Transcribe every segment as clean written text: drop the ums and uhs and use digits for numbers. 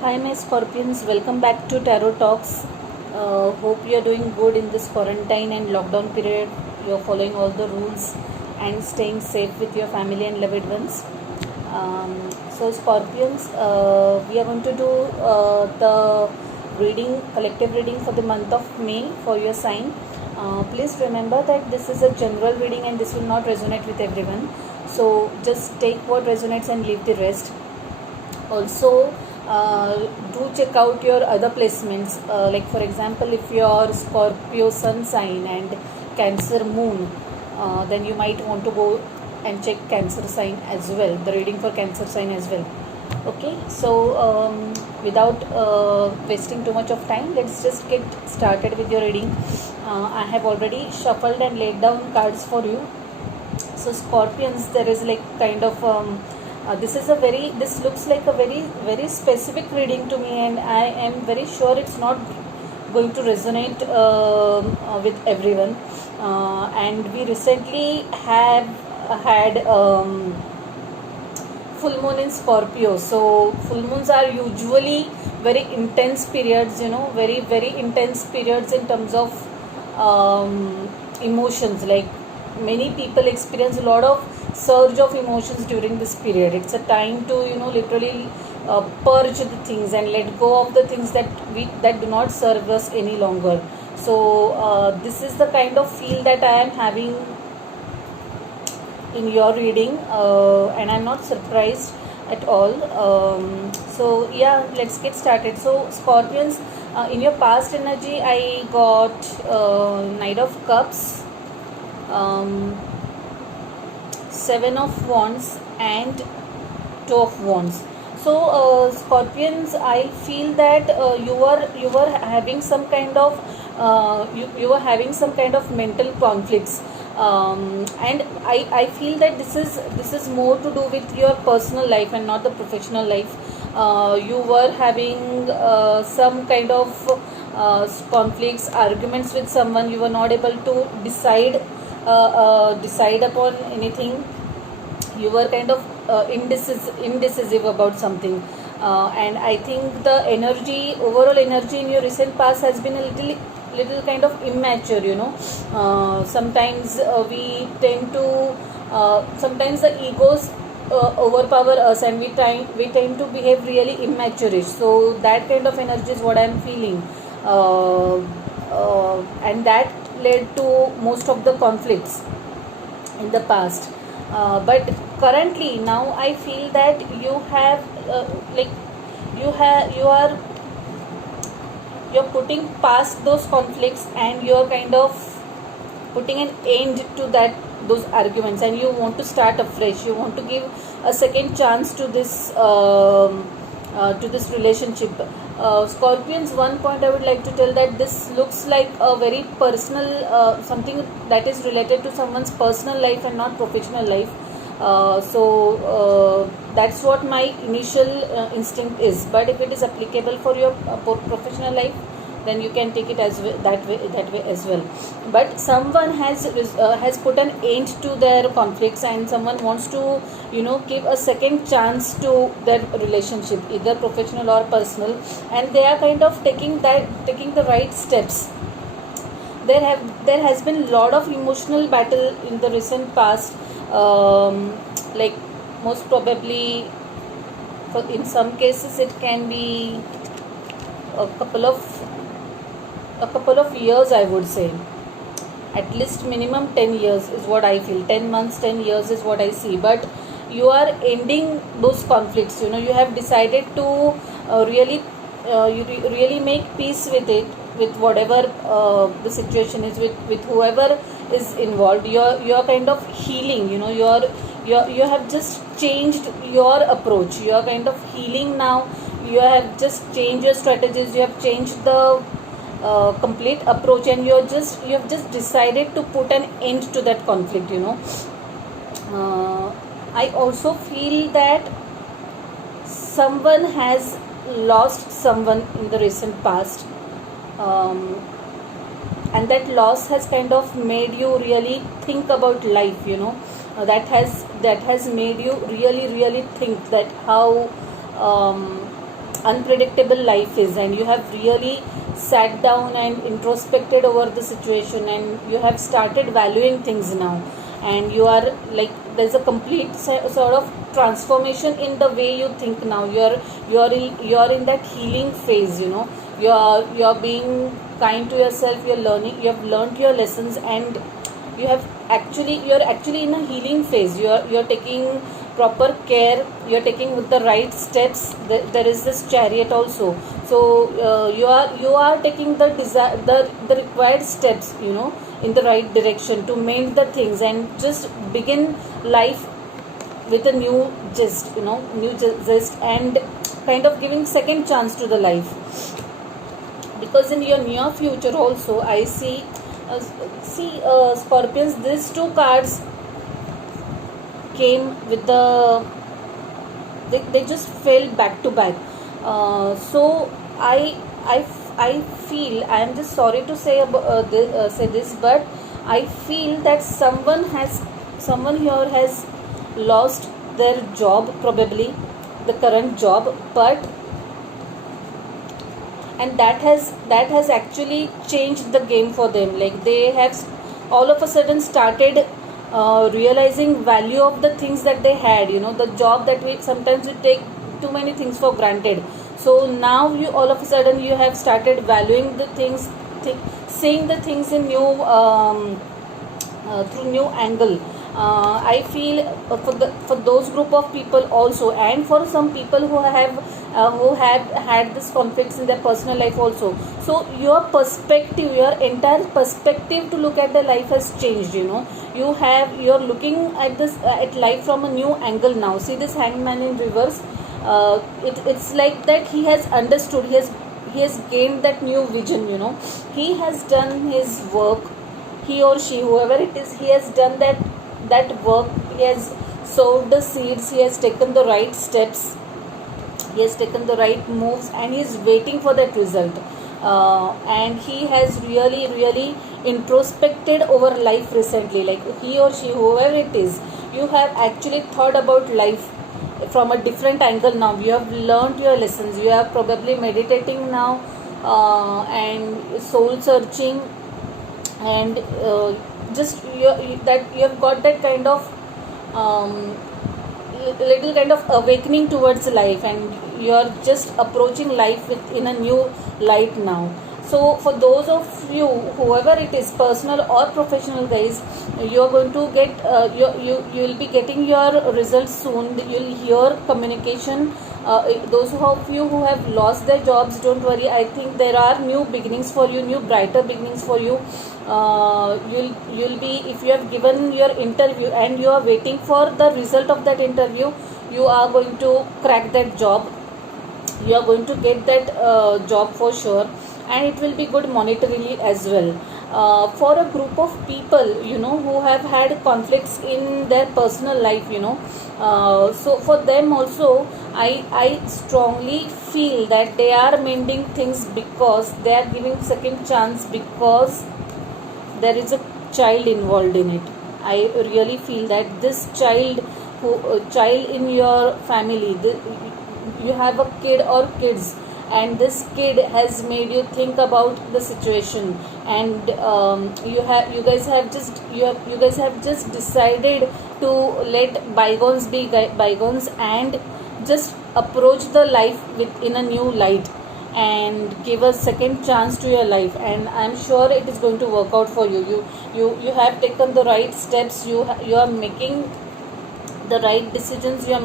Hi, my Scorpions. Welcome back to Tarot Talks. Hope you are doing good in this quarantine and lockdown period. You are following all the rules and staying safe with your family and loved ones. Scorpions, we are going to do the collective reading for the month of May for your sign. Please remember that this is a general reading and this will not resonate with everyone. So, just take what resonates and leave the rest. Also, do check out your other placements, like for example, if your Scorpio sun sign and Cancer moon, then you might want to go and check Cancer sign as well, the reading for Cancer sign as well. Okay, so without wasting too much of time, let's just get started with your reading. I have already shuffled and laid down cards for you. So Scorpions, there is like kind of this looks like a very specific reading to me, and I am very sure it's not going to resonate with everyone. And we recently have had full moon in Scorpio. So full moons are usually very intense periods, very intense periods in terms of emotions. Like many people experience a lot of surge of emotions during this period. It's a time to literally purge the things and let go of the things that do not serve us any longer. So this is the kind of feel that I am having in your reading, and I'm not surprised at all. So yeah, let's get started. So Scorpions, in your past energy, I got Knight of Cups, Seven of Wands, and Two of Wands. So Scorpions, I feel that you were having some kind of you were having some kind of mental conflicts, and I feel that this is more to do with your personal life and not the professional life. You were having some kind of conflicts, arguments with someone. You were not able to decide upon anything. You were kind of indecisive about something, and I think the overall energy in your recent past has been a little kind of immature. Sometimes we tend to sometimes the egos overpower us, and we tend to behave really immaturish. So that kind of energy is what I am feeling, and that led to most of the conflicts in the past. But currently now I feel that you have like you're putting past those conflicts, and you're kind of putting an end to those arguments, and you want to start afresh. You want to give a second chance to this relationship. Scorpions, one point I would like to tell, that this looks like a very personal something that is related to someone's personal life and not professional life. So that's what my initial instinct is. But if it is applicable for your professional life, then you can take it as that way as well. But someone has put an end to their conflicts, and someone wants to give a second chance to their relationship, either professional or personal, and they are kind of taking the right steps. There has been a lot of emotional battle in the recent past, like most probably in some cases it can be a couple of years, I would say. At least minimum 10 years is what I feel. 10 months, 10 years is what I see. But you are ending those conflicts. You have decided to really make peace with it, with whatever the situation is, with whoever is involved. You're kind of healing. You have just changed your approach. You are kind of healing now. You have just changed your strategies. You have changed the complete approach, and you have just decided to put an end to that conflict. I also feel that someone has lost someone in the recent past, and that loss has kind of made you really think about life. That has made you really think that how unpredictable life is, and you have really sat down and introspected over the situation, and you have started valuing things now, and you are like, there's a complete sort of transformation in the way you think now. You're in that healing phase, you know. You're being kind to yourself, you're learning, you have learned your lessons, and you're actually in a healing phase. You're taking proper care, you're taking with the right steps. There is this chariot also. So you are taking the desire, the required steps, you know, in the right direction to mend the things and just begin life with a new gist, you know, new gist, and kind of giving second chance to the life. Because in your near future also, I see Scorpions, these two cards came with they just fell back to back. So I feel, I am just sorry to say say this, but I feel that someone here has lost their job, probably the current job, but and that has actually changed the game for them. Like, they have all of a sudden started realizing value of the things that they had, you know, the job that we sometimes we take too many things for granted. So now you all of a sudden you have started valuing the things, seeing the things in new through new angle. I feel for those group of people also, and for some people who have had this conflicts in their personal life also. So your perspective, your entire perspective to look at the life has changed, you know. You're looking at this at life from a new angle now. See this Hangman in reverse. It's like that he has understood, he has gained that new vision, you know. He has done his work, he or she, whoever it is, he has done that work. He has sowed the seeds, he has taken the right steps, he has taken the right moves, and he is waiting for that result. And he has really introspected over life recently. Like, he or she, whoever it is, you have actually thought about life from a different angle now. You have learned your lessons, you are probably meditating now, and soul searching, and just that you have got that kind of little kind of awakening towards life, and you are just approaching life in a new light now. So for those of you, whoever it is, personal or professional, guys, you are going to get you will be getting your results soon. You'll hear communication. Those of you who have lost their jobs, don't worry. I think there are new beginnings for you, new brighter beginnings for you. You'll be, if you have given your interview and you are waiting for the result of that interview, you are going to crack that job. You are going to get that job for sure, and it will be good monetarily as well. For a group of people, you know, who have had conflicts in their personal life, you know, so for them also, I strongly feel that they are mending things, because they are giving second chance, because there is a child involved in it. I really feel that this child in your family, you have a kid or kids, and this kid has made you think about the situation, and you guys have just decided to let bygones be bygones, and just approach the life in a new light, and give a second chance to your life. And I'm sure it is going to work out for you. You have taken the right steps, you are making the right decisions, you're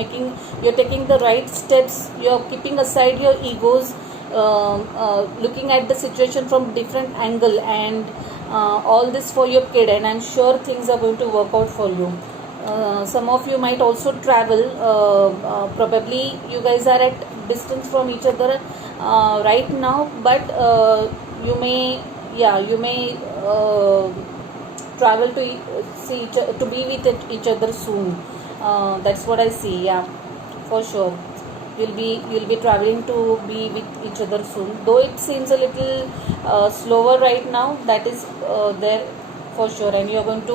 taking the right steps, you're keeping aside your egos, looking at the situation from different angle, and all this for your kid, and I'm sure things are going to work out for you. Some of you might also travel. Probably you guys are at distance from each other right now, but you may travel to be with each other soon. That's what I see. Yeah, for sure. You'll be traveling to be with each other soon. Though it seems a little slower right now, that is there for sure. And you're going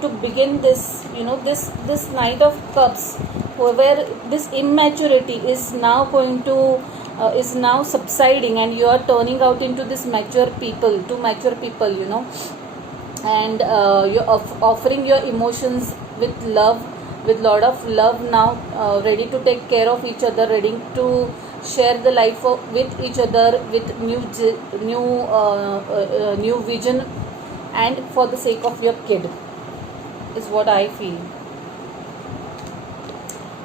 to begin this, you know, this Knight of Cups, where this immaturity is now going to is now subsiding, and you are turning out into this mature people, to mature people, and you're offering your emotions with love, with lot of love now, ready to take care of each other, ready to share the life with each other, with new vision, and for the sake of your kid, is what I feel.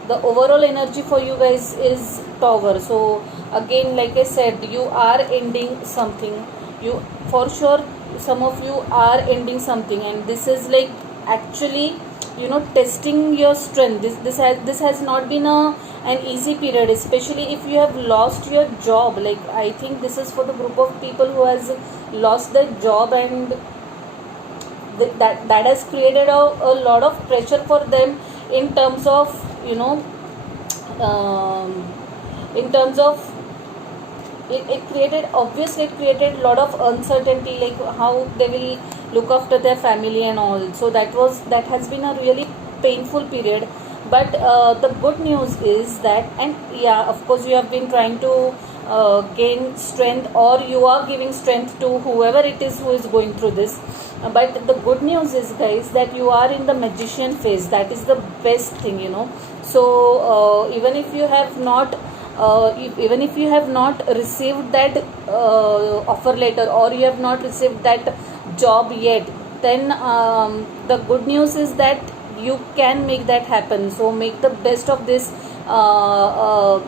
The overall energy for you guys is Tower. So again, like I said, you are ending something. You, for sure, some of you are ending something, and this is like actually, testing your strength. This has not been an easy period, especially if you have lost your job. Like, I think this is for the group of people who has lost their job, and that has created a lot of pressure for them in terms of, in terms of it created, obviously it created a lot of uncertainty, like how they will look after their family and all. So that has been a really painful period. But the good news is that, and yeah, of course you have been trying to gain strength, or you are giving strength to whoever it is who is going through this. But the good news is, guys, that you are in the magician phase. That is the best thing, so even if you have not even if you have not received that offer letter, or you have not received that job yet, then the good news is that you can make that happen. So make the best of this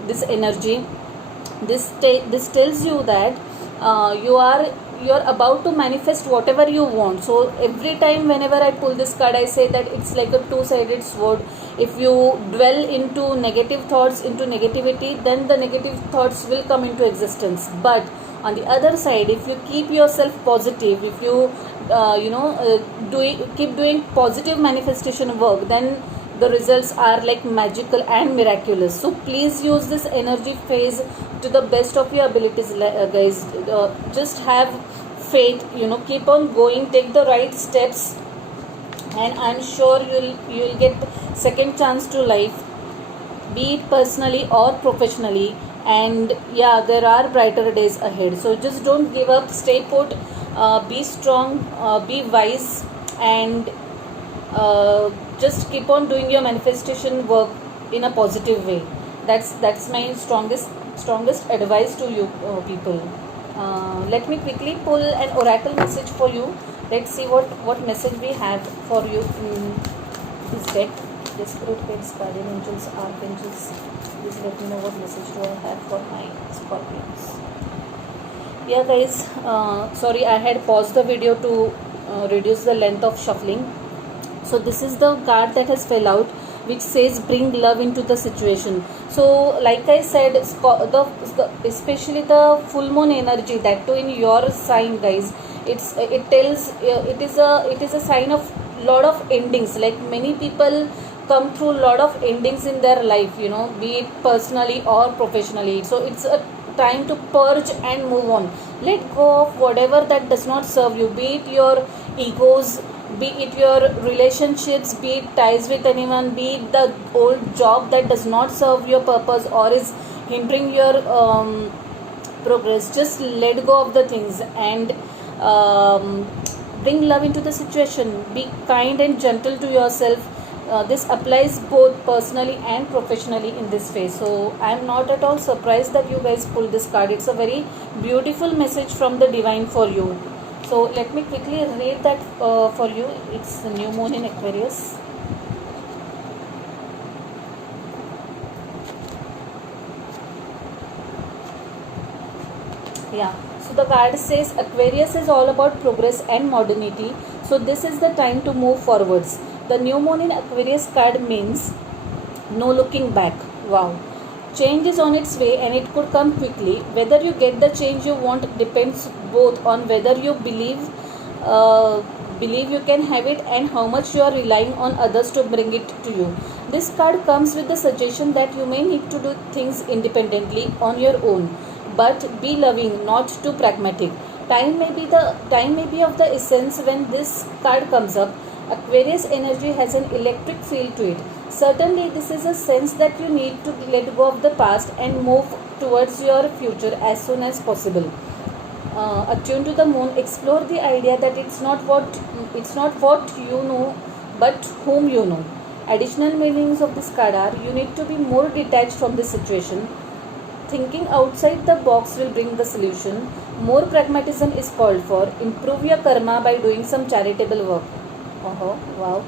this energy. This tells you that you're about to manifest whatever you want. So every time whenever I pull this card, I say that it's like a two-sided sword. If you dwell into negative thoughts, into negativity, then the negative thoughts will come into existence. But on the other side, if you keep yourself positive, if you keep doing positive manifestation work, then the results are like magical and miraculous. So please use this energy phase to the best of your abilities, guys. Just have faith, keep on going, take the right steps, and I'm sure you'll get second chance to life, be it personally or professionally. And yeah, there are brighter days ahead. So just don't give up, stay put, be strong, be wise, and just keep on doing your manifestation work in a positive way. That's my strongest advice to you, people. Let me quickly pull an oracle message for you. Let's see what message we have for you in this deck. The spirit guides, guardian angels, archangels, please let me know what message do I have for my Scorpions. Yeah, guys, sorry, I had paused the video to reduce the length of shuffling. So this is the card that has fell out, which says bring love into the situation. So like I said, especially the full moon energy, that too in your sign, guys, it is a sign of lot of endings. Like, many people come through lot of endings in their life, be it personally or professionally. So it's a time to purge and move on. Let go of whatever that does not serve you, be it your egos, be it your relationships, be it ties with anyone, be it the old job that does not serve your purpose or is hindering your progress. Just let go of the things and bring love into the situation. Be kind and gentle to yourself. This applies both personally and professionally in this phase. So I am not at all surprised that you guys pulled this card. It's a very beautiful message from the divine for you. So let me quickly read that for you. It's the new moon in Aquarius. Yeah. So the card says Aquarius is all about progress and modernity. So this is the time to move forwards. The new moon in Aquarius card means no looking back. Wow. Change is on its way and it could come quickly. Whether you get the change you want depends both on whether you believe you can have it and how much you are relying on others to bring it to you. This card comes with the suggestion that you may need to do things independently on your own, but be loving, not too pragmatic. Time may be of the essence when this card comes up. Aquarius energy has an electric feel to it. Certainly, this is a sense that you need to let go of the past and move towards your future as soon as possible. Attune to the moon, explore the idea that it's not what you know, but whom you know. Additional meanings of this card are: you need to be more detached from the situation. Thinking outside the box will bring the solution. More pragmatism is called for. Improve your karma by doing some charitable work. Wow.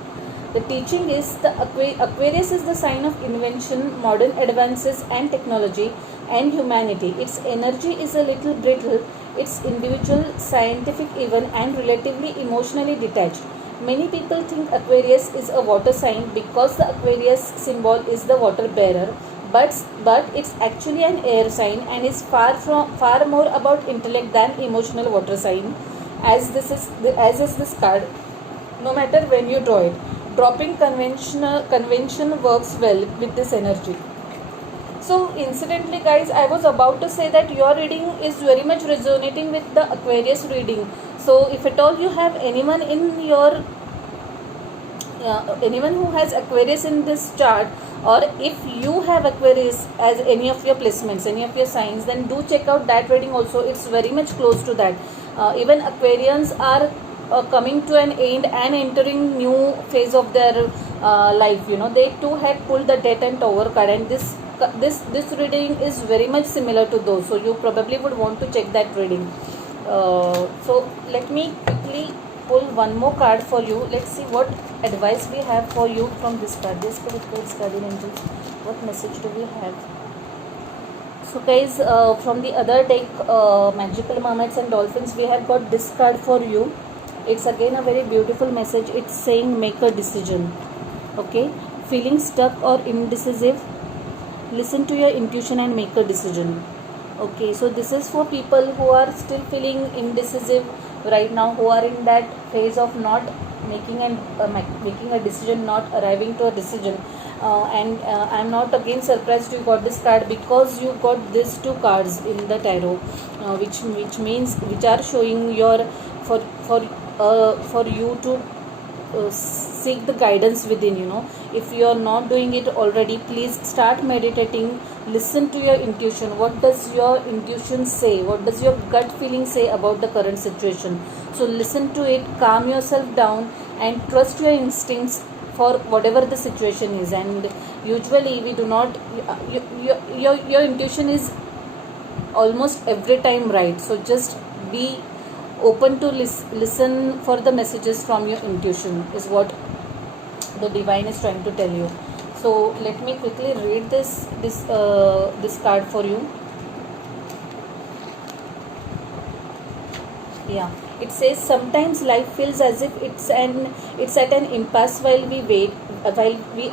The teaching is the Aquarius is the sign of invention, modern advances, and technology and humanity. Its energy is a little brittle, it's individual, scientific, even, and relatively emotionally detached. Many people think Aquarius is a water sign because the Aquarius symbol is the water bearer, but it's actually an air sign and is far more about intellect than emotional water sign. As is this card, no matter when you draw it. Dropping convention works well with this energy. So incidentally guys, I was about to say that your reading is very much resonating with the Aquarius reading. So if at all you have anyone in your anyone who has Aquarius in this chart, or if you have Aquarius as any of your placements, any of your signs, then do check out that reading also. It's very much close to that. Even Aquarians are coming to an end and entering new phase of their life. They too had pulled the Death and Tower card, and this reading is very much similar to those, so you probably would want to check that reading. So let me quickly pull one more card for you. Let's see what advice we have for you from this card. This Spirit Guardian Angels, what message do we have? So guys, from the other deck, Magical Mermaids and Dolphins, we have got this card for you. It's again a very beautiful message. It's saying make a decision. Okay, feeling stuck or indecisive, listen to your intuition and make a decision. Okay, so this is for people who are still feeling indecisive right now, who are in that phase of not making a decision, not arriving to a decision. And I'm not again surprised you got this card, because you got these two cards in the tarot, which are showing your for you to seek the guidance within. If you are not doing it already, please start meditating. Listen to your intuition. What does your intuition say? What does your gut feeling say about the current situation? So listen to it, calm yourself down, and trust your instincts for whatever the situation is. And usually we do not, your intuition is almost every time right. So just be open to listen for the messages from your intuition, is what the divine is trying to tell you. So let me quickly read this card for you. Yeah, it says sometimes life feels as if it's at an impasse while we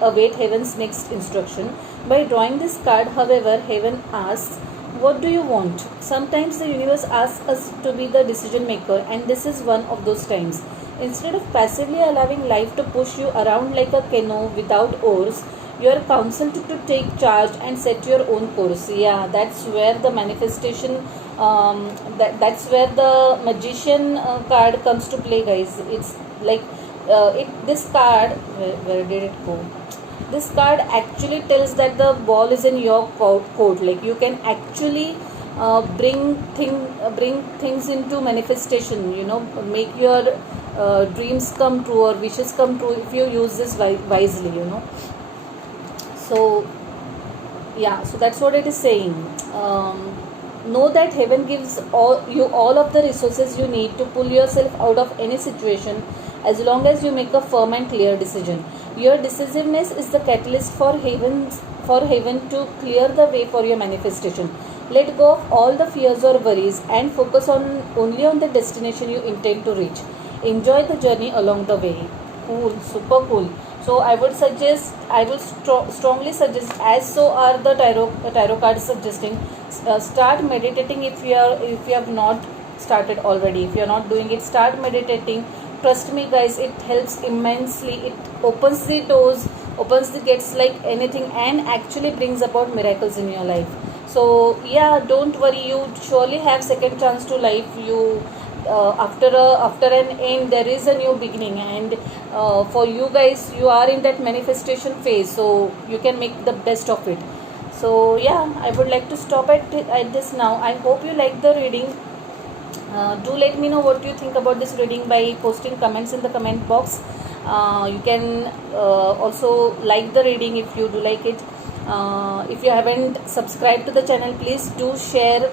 await heaven's next instruction. By drawing this card, however, heaven asks, what do you want? Sometimes the universe asks us to be the decision maker, and this is one of those times. Instead of passively allowing life to push you around like a canoe without oars, you are counseled to take charge and set your own course. Yeah, that's where the manifestation, that's where the magician card comes to play, guys. It's like this card, where did it go? This card actually tells that the ball is in your court. Like you can actually bring things into manifestation. Make your dreams come true or wishes come true if you use this wisely. So yeah, so that's what it is saying. Know that heaven gives you all of the resources you need to pull yourself out of any situation, as long as you make a firm and clear decision. Your decisiveness is the catalyst for heaven to clear the way for your manifestation. Let go of all the fears or worries and focus only on the destination you intend to reach. Enjoy the journey along the way. Cool, super cool. So I will strongly suggest, as so are the tarot cards suggesting, start meditating if you have not started already. If you are not doing it, start meditating. Trust me guys, it helps immensely. It opens the doors, opens the gates like anything, and actually brings about miracles in your life. So yeah, don't worry, you surely have second chance to life. after an end there is a new beginning, and for you guys, you are in that manifestation phase, so you can make the best of it. So yeah, I would like to stop at this now. I hope you like the reading. Do let me know what you think about this reading by posting comments in the comment box. You can also like the reading if you do like it. If you haven't subscribed to the channel, please do share,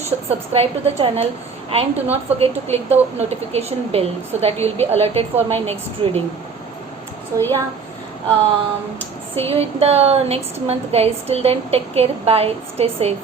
subscribe to the channel, and do not forget to click the notification bell so that you will be alerted for my next reading. So yeah, see you in the next month, guys. Till then, take care, bye, stay safe.